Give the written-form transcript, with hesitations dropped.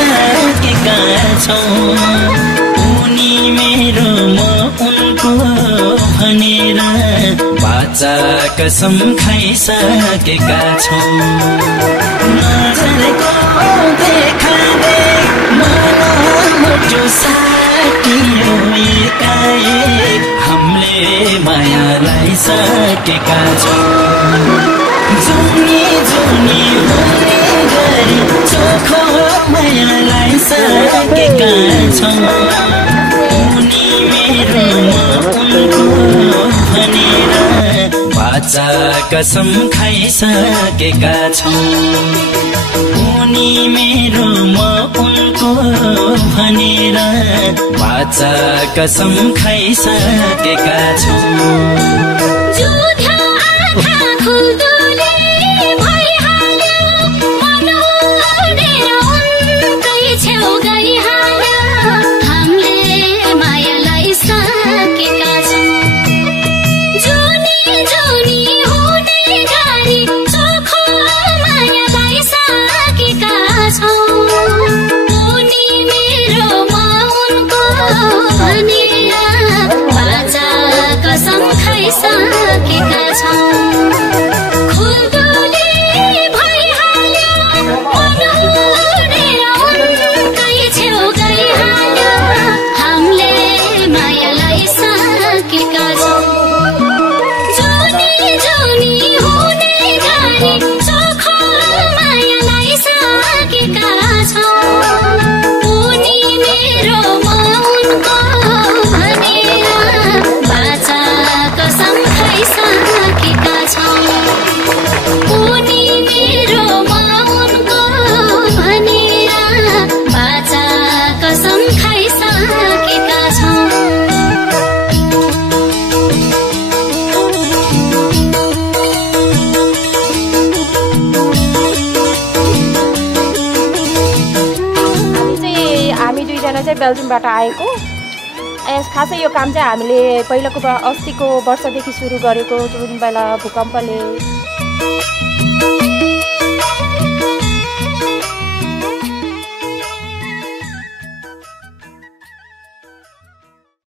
खाइसकेका छौँ उनी मेरो म उनको भनेर बाचा कसम खाइसकेका छौँ नजरको देखाले मुटु साटियो एकाएक हामीले मायालाई सकेका छौँ जुनी जुनी हुने गरी चोखो मायालाई सकेका छौँ उनी मेरो म उनको भनेर बाचा कसम खाइसकेका छौँ उनी मेरो म उनको भनेर बाचा कसम खाइसकेका छौँ बेल्जियमबाट आएको खासै यो काम चाहिँ हामीले अस्तिको वर्षदेखि सुरु गरेको जुन बेला भूकम्पले